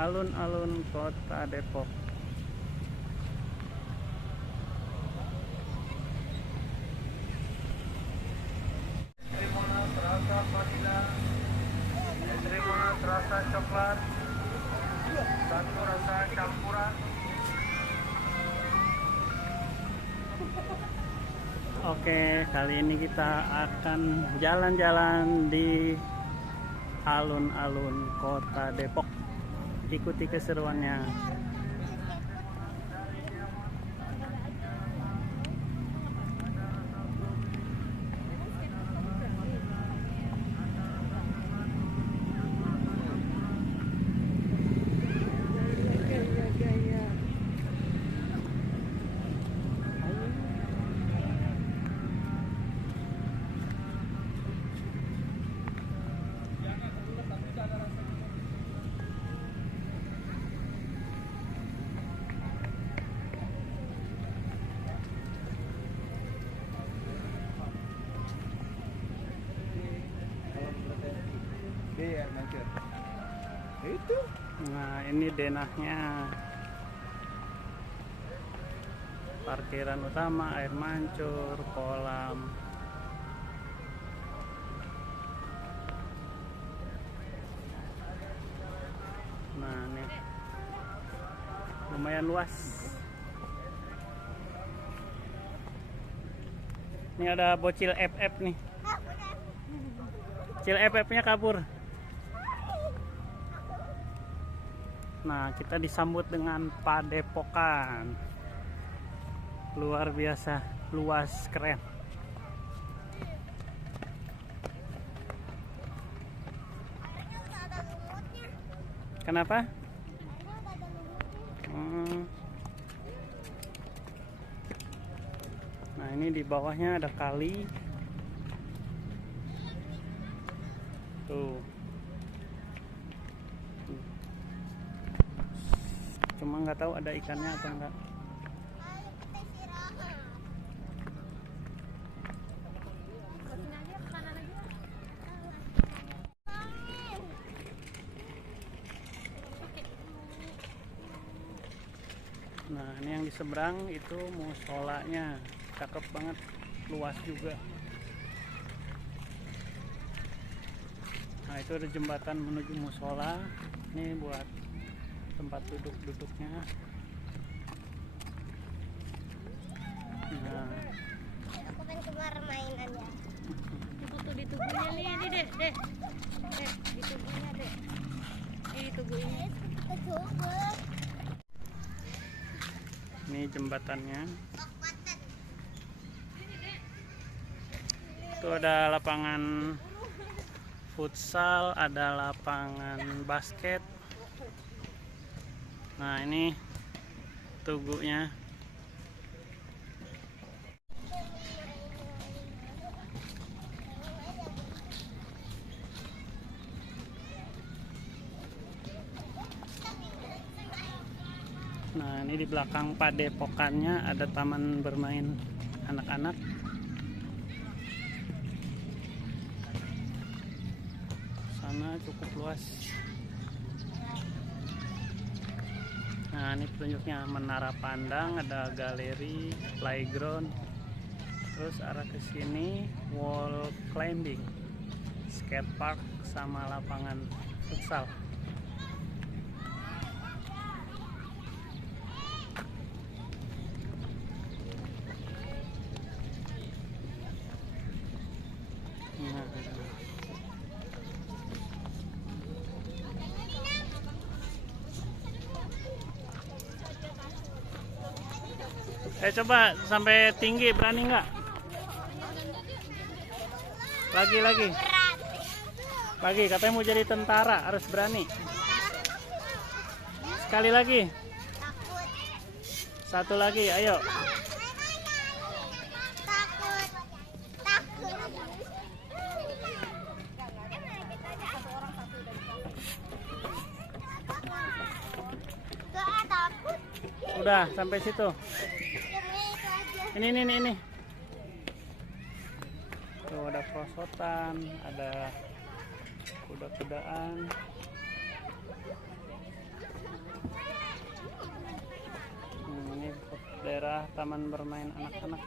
alun-alun kota Depok. Trimonas rasa vanila, Trimonas rasa coklat, satu rasa campuran. Oke, kali ini kita akan jalan-jalan di alun-alun kota Depok. Ikuti keseruannya. Itu. Nah, ini denahnya. Parkiran utama, air mancur, kolam. Nah, ini lumayan luas. Ini ada bocil FF nih. Bocil FF-nya kabur. Nah, kita disambut dengan Padepokan. Luar biasa, luas, keren. Kenapa? Nah, ini di bawahnya ada kali. Tuh. Cuma nggak tahu ada ikannya atau enggak. Nah, ini yang di seberang itu musolanya, cakep banget, luas juga. Nah, itu ada jembatan menuju musola. Ini buat tempat duduknya. Nah, aku pengen keluar mainan ya. Foto di tubuhnya nih, ini deh, di tubuhnya deh. Ini di tubuh ini. Kita coba. ini jembatannya. Itu ada lapangan futsal, ada lapangan basket. Nah, ini tugunya. Nah, ini di belakang Padepokannya ada taman bermain anak-anak. Sana cukup luas. Nah, ini petunjuknya menara pandang, ada galeri, playground. Terus arah ke sini wall climbing, skate park sama lapangan futsal. Nah, coba sampai tinggi, berani nggak? Lagi katanya mau jadi tentara, harus berani. Sekali lagi. Satu lagi, ayo. Udah sampai situ. Ini. Tuh ada perosotan, ada kuda-kudaan. taman bermain anak-anak.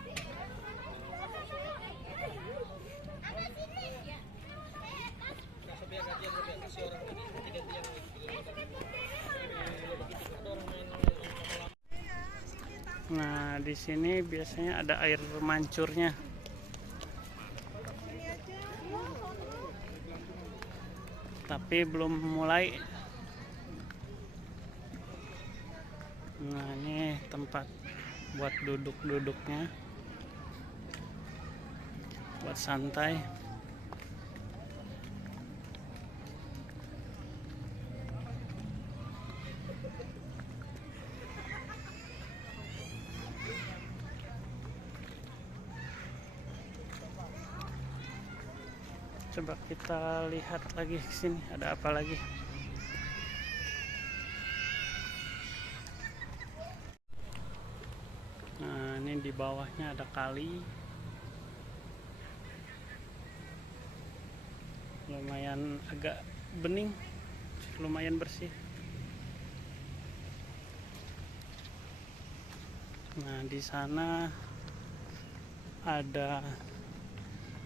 Nah, di sini biasanya ada air mancurnya. Tapi belum mulai. Nah, ini tempat buat duduk-duduknya. Buat santai. Coba kita lihat lagi ke sini, ada apa lagi? Nah, ini di bawahnya ada kali. Lumayan agak bening, lumayan bersih. Nah, di sana ada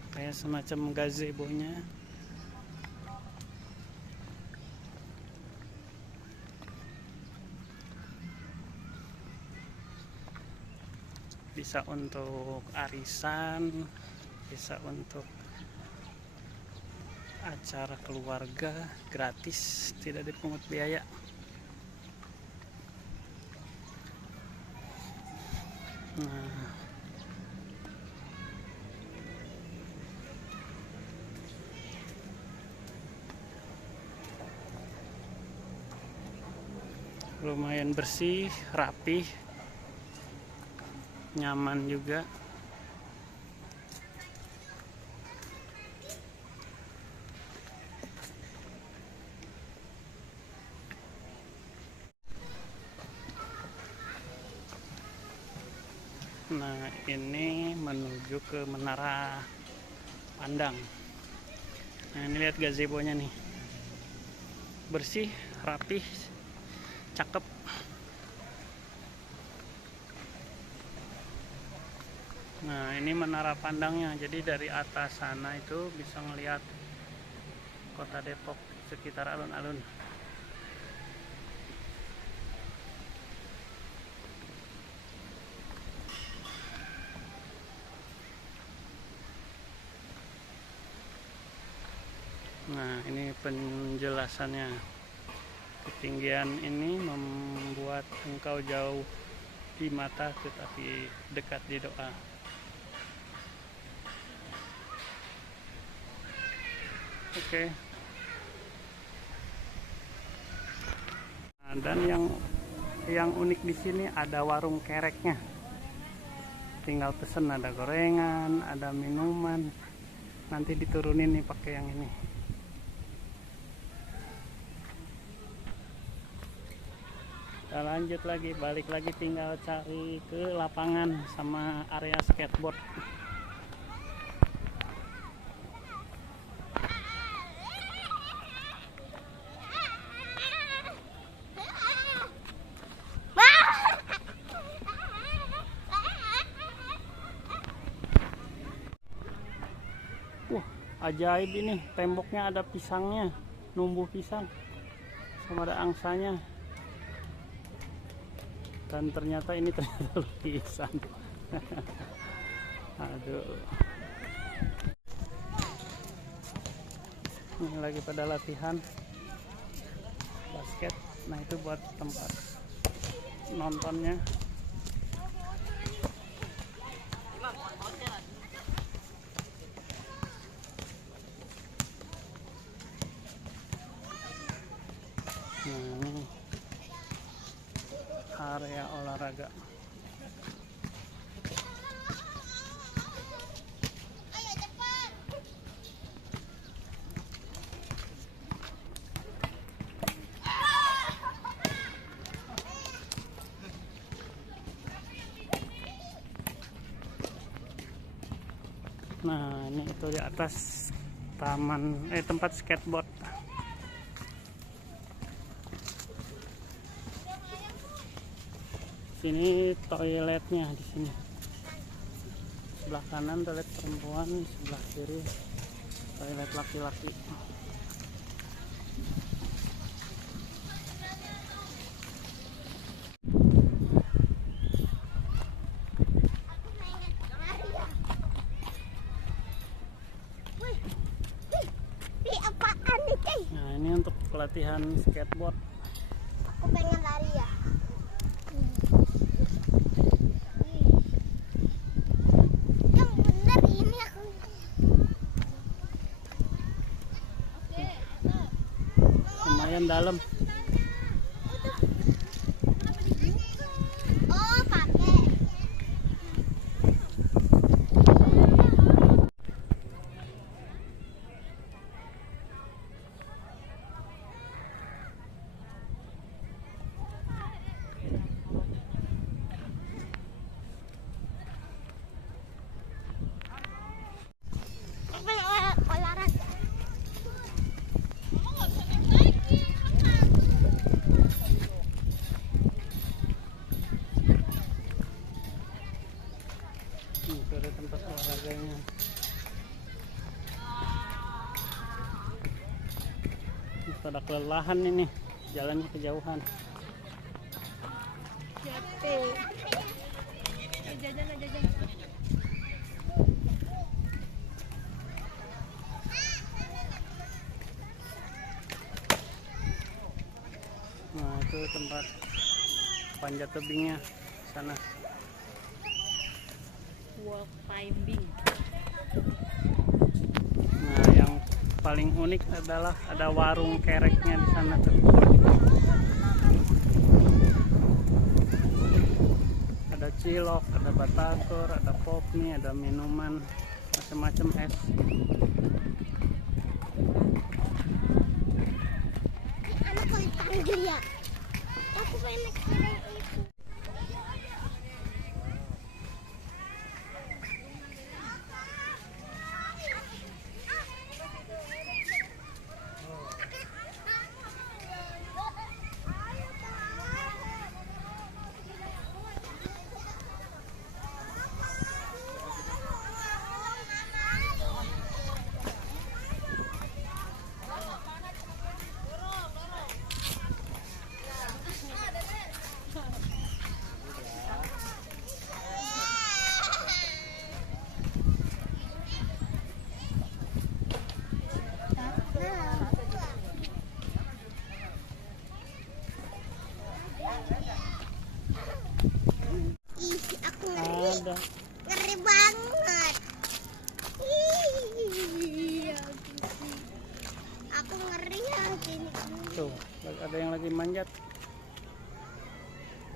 kayak semacam gazebo-nya. Bisa untuk arisan, bisa untuk acara keluarga, gratis, tidak dipungut biaya. Nah, lumayan bersih, rapih, nyaman juga. Nah, ini menuju ke Menara Pandang. Nah, ini lihat gazebo-nya nih. Bersih, rapih, cakep. Nah, ini menara pandangnya. Jadi dari atas sana itu bisa ngelihat kota Depok sekitar alun-alun. Nah, ini penjelasannya. Ketinggian ini membuat engkau jauh di mata tetapi dekat di doa. Oke. Nah, dan yang unik di sini ada warung kereknya. Tinggal pesen, ada gorengan, ada minuman. Nanti diturunin nih pakai yang ini. Kita lanjut lagi, balik lagi, tinggal cari ke lapangan sama area skateboard. Wah, ajaib ini, temboknya ada pisangnya, numbuh pisang sama ada angsanya. Dan ternyata ini ternyata lukisan. Aduh, ini lagi pada latihan basket. Nah, itu buat tempat nontonnya. Nah, ini area olahraga. Nah, ini itu di atas taman tempat skateboard. Sini toiletnya di sini. Sebelah kanan toilet perempuan, sebelah kiri toilet laki-laki. Nah, ini untuk pelatihan skateboard. Aku pengen lari ya. Yang bener ini aku. Lumayan dalam. Oh, pakai. Aku pengen olahraga. Itu ada tempat olahraganya. Pada kelelahan ini, jalannya kejauhan. Capek. Jajan. Nah, itu tempat panjat tebingnya sana. Wall climbing. Nah, yang paling unik adalah ada warung kereknya di sana tuh. Ada cilok, ada batagor, ada pop mie, ada minuman macam-macam es. Anak kalau dipanggil ya. Aku pengen naik sepeda yang itu. Ih, aku ngeri. Ada. Ngeri banget. Ih, aku ngeri ya gini. Tuh, ada yang lagi manjat.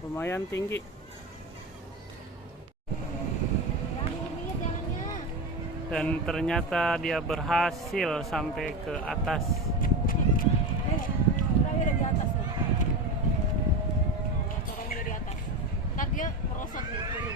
Lumayan tinggi. Dan ternyata dia berhasil sampai ke atas. Di atas nih. Caranya dari atas. Ntar dia merosot nih.